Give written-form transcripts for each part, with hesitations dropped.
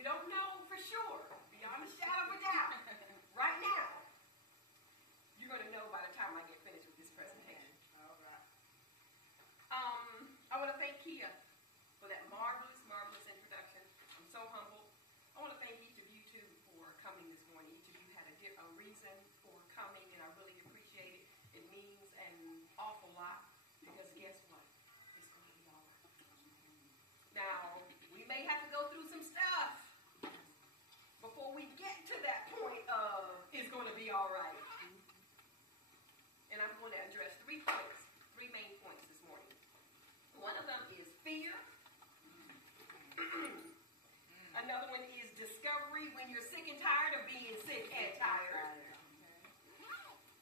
you don't know for sure, beyond a shadow of a doubt, right now, you're going to know by the time I get finished with this presentation. All right. I want to thank Kia for that marvelous, marvelous introduction. I'm so humbled. I want to thank each of you, too, for coming this morning. Each of you had a reason for coming, and I really appreciate it. It means an awful lot, because guess what? It's going to be all right. Now, we may have to go through some stuff before we get to that point of it's going to be all right. And I'm going to address 3 main points this morning. One of them is fear. Another one is discovery, when you're sick and tired of being sick and tired.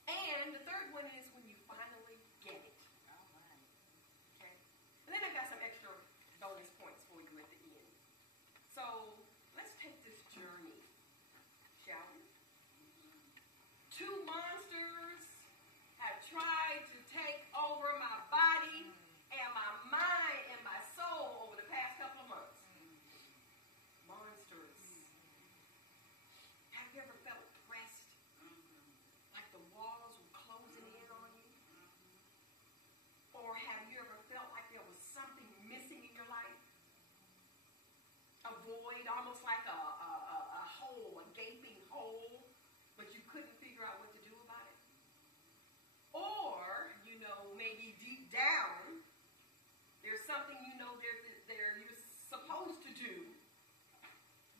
And the third one is when you finally get it. Okay? And then I've got some extra bonus points for you at the end. So let's take this journey, shall we? 2 monsters have tried to take over my body and my mind and my soul over the past couple of months. Monsters. Have you ever felt pressed? Like the walls were closing in on you? Or have you ever felt like there was something missing in your life? A void, almost like a hole, a gaping hole, but you couldn't figure out what to do about it? Or, maybe deep down, there's something you're supposed to do,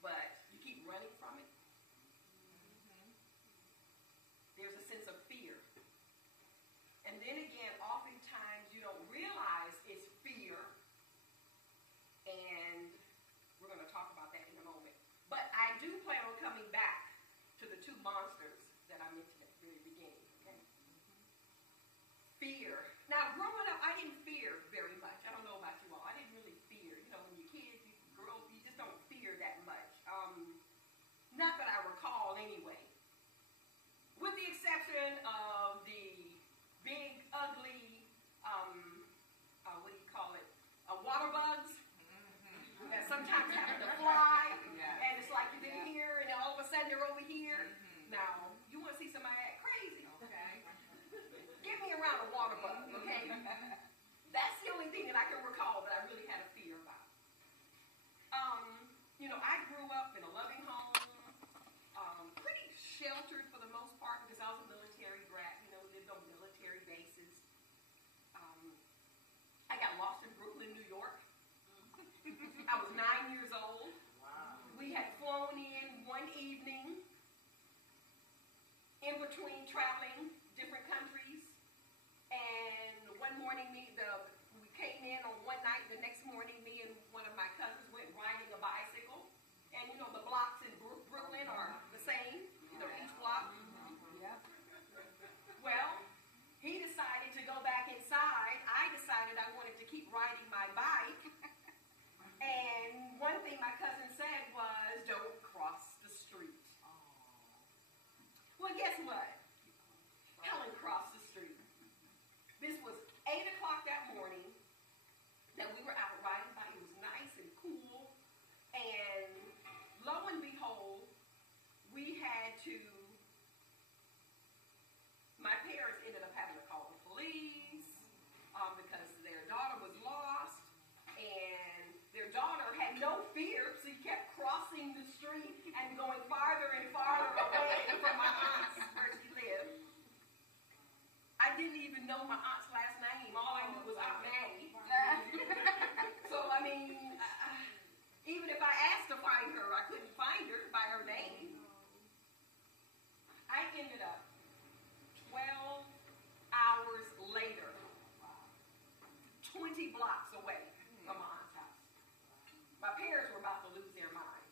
but you keep running from it. There's a sense of fear. And then again, oftentimes you don't realize it's fear. And we're going to talk about that in a moment. But I do plan on coming back to the 2 monsters that I mentioned at the very beginning. Okay? Fear. Now, growing up, I didn't fear very much. I don't know about you all. I didn't really fear. When you're kids, you grow up, you just don't fear that much. Not that I recall anyway. With the exception of the big, ugly, water bugs that sometimes happen to fly, and it's like you've been here, and all of a sudden they're over here. Now, you want to see somebody act crazy, okay? Get me around a water bug, okay? That's the only thing that I can recall that I really had a fear about. I grew up in a loving home, pretty sheltered for the most part because I was a military brat, lived on military bases. I got lost in Brooklyn, New York. I was 9 years old. Wow. We had flown in one evening in between traveling different countries. And one morning, we came in on one night. The next morning, me and one of my cousins went riding a bicycle. And, the blocks in Brooklyn are the same, each block. Yeah. Well, he decided to go back inside. I decided I wanted to keep riding my bike. And one thing my cousin said was, don't cross the street. Well, guess what? Helen crossed the street. This was 8 o'clock that morning that we were out riding bike. It was nice and cool. And lo and behold, my parents ended up having to call the police because their daughter was lost. And their daughter had no fear, so she kept crossing the street and going farther and farther away from my aunt's where she lived. I didn't even know my aunt's last name. All I knew was Aunt Maggie. So, even if I asked to find her, I couldn't find her by her name. I ended up 12 hours later, 20 blocks away from my aunt's house. My parents were about to lose their mind.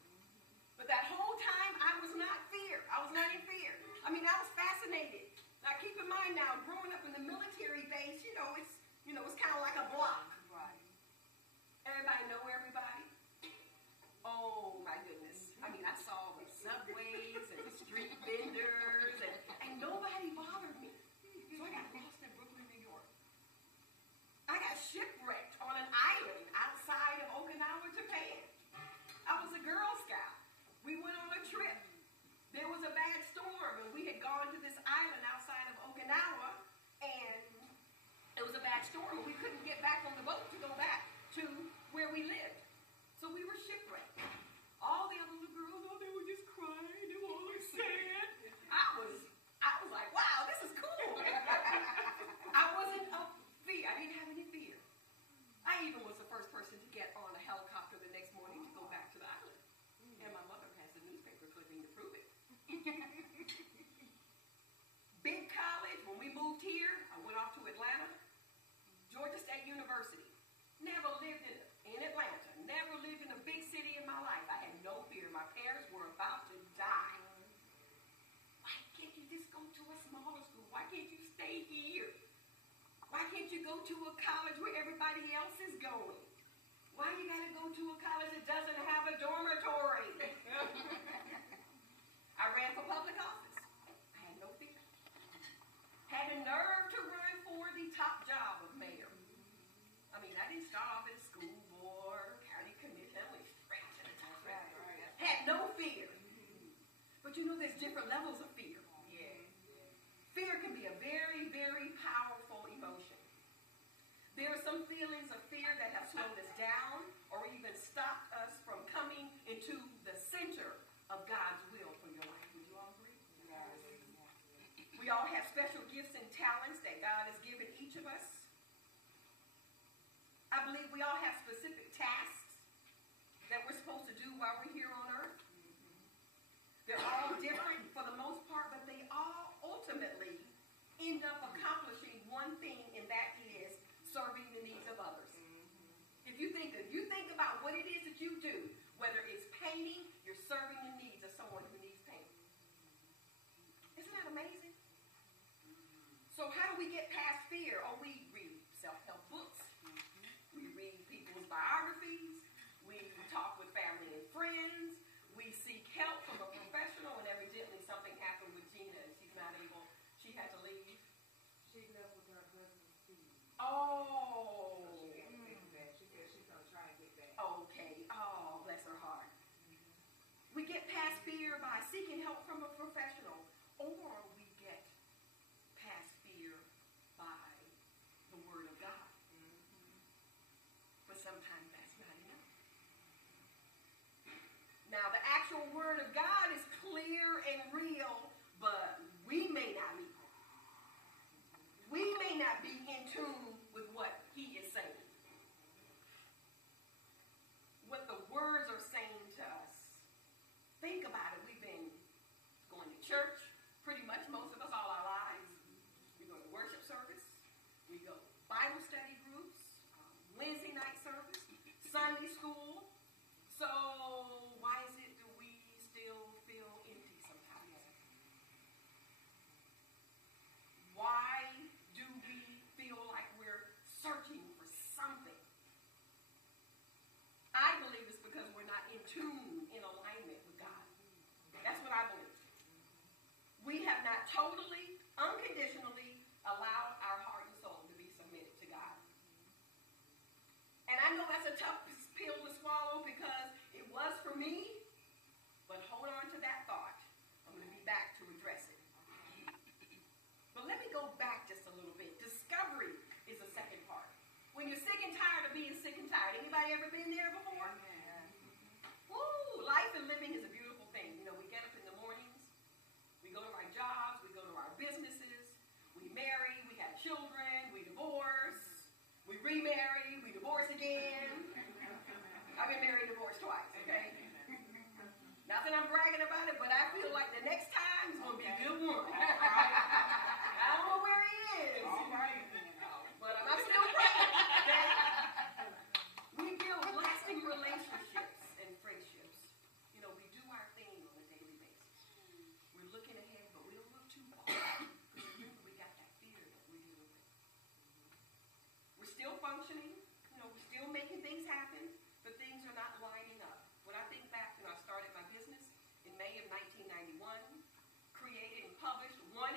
But that whole time, I was not in fear. I was fascinated. Now, keep in mind now, growing up in the military base, it's kind of like a block. Right. Everybody know everybody. Oh, my goodness. I saw the subways and the street vendors, and nobody bothered me. So I got lost in Brooklyn, New York. I got shipwrecked on an island outside of Okinawa, Japan. I was a Girl Scout. We went on a trip. There was a bad storm, and we had gone to this island outside of Okinawa, and it was a bad storm, and we couldn't get back on the boat to go back to where we lived. So we were shipwrecked. All the other little girls, oh, they were just crying. They were all like sad. I was like, wow, this is cool. I wasn't fear. I didn't have any fear. I even was the first person to get on a helicopter the next morning to go back to the island. And my mother has a newspaper clipping to prove it. Big college, when we moved here, I went off to Atlanta, Georgia State University. Never lived in Atlanta. Never lived in a big city in my life. I had no fear. My parents were about to die. Why can't you just go to a smaller school? Why can't you stay here? Why can't you go to a college where everybody else is going? Why you got to go to a college that doesn't have a dormitory? I ran for public office. I had no fear. Had the nerve to run for the top job of mayor. I mean, I didn't start off at a school board, county commission. I went straight to the top. Had no fear. But you know, there's different levels of fear. Fear can be a very, very powerful emotion. There are some feelings of fear that have slowed us down or even stopped us from coming into the center of God's will for your life. Would you all agree? Yes. We all have special gifts and talents that God has given each of us. I believe we all have specific tasks that we're supposed to do while we're here on earth. They're all different for the most part, but they all ultimately end up accomplishing one thing, and that is serving the needs of others. If you think about what it is that you do, whether it's painting, you're serving the needs of someone who needs paint. Isn't that amazing? So how do we get past fear? Oh, we read self-help books. We read people's biographies. We talk with family and friends. We seek help from a professional, and evidently something happened with Gina, and she's not able. She had to leave. She left with her husband, Steve. Oh. So she got to fix that. She said she's going to try and get back. Okay. Oh, bless her heart. We get past fear by seeking help from a professional, or we get past fear by the Word of God. But sometimes that's not enough. Now, the actual Word of God is clear and real, but we may not be. We may not be in tune with what He is saying. What the words are saying to us. Think about it. We've been going to church pretty much most of us all our lives. We go to worship service. We go to Bible study groups, Wednesday night service, Sunday school. So why is it that we still feel empty sometimes? Why do we feel like we're searching for something? I believe it's because we're not in tune, in alignment with God. That's what I believe. We have not totally, unconditionally allowed our heart and soul to be submitted to God. And I know that's a tough pill to swallow because it was for me, but hold on to that thought. I'm going to be back to address it. But let me go back just a little bit. Discovery is the second part. When you're sick and tired of being sick and tired. Anybody ever been there before? Woo! Life and living is a beautiful thing. You know, we get up in the mornings, we go to our jobs, we go to our businesses, we marry, we have children, we divorce, we remarry, we divorce again. I've been married and divorced twice, okay? Not that I'm bragging about it, but I feel like the next time is going to be a good one. I don't know where he is. All right. But I'm still praying, okay? We build lasting relationships and friendships. You know, we do our thing on a daily basis. We're looking ahead, but we don't look too far. Because remember, we got that fear that we're dealing with. We're still functioning. You know, we're still making things happen, but things are not lining up. When I think back when I started my business in May of 1991, created and published 1.5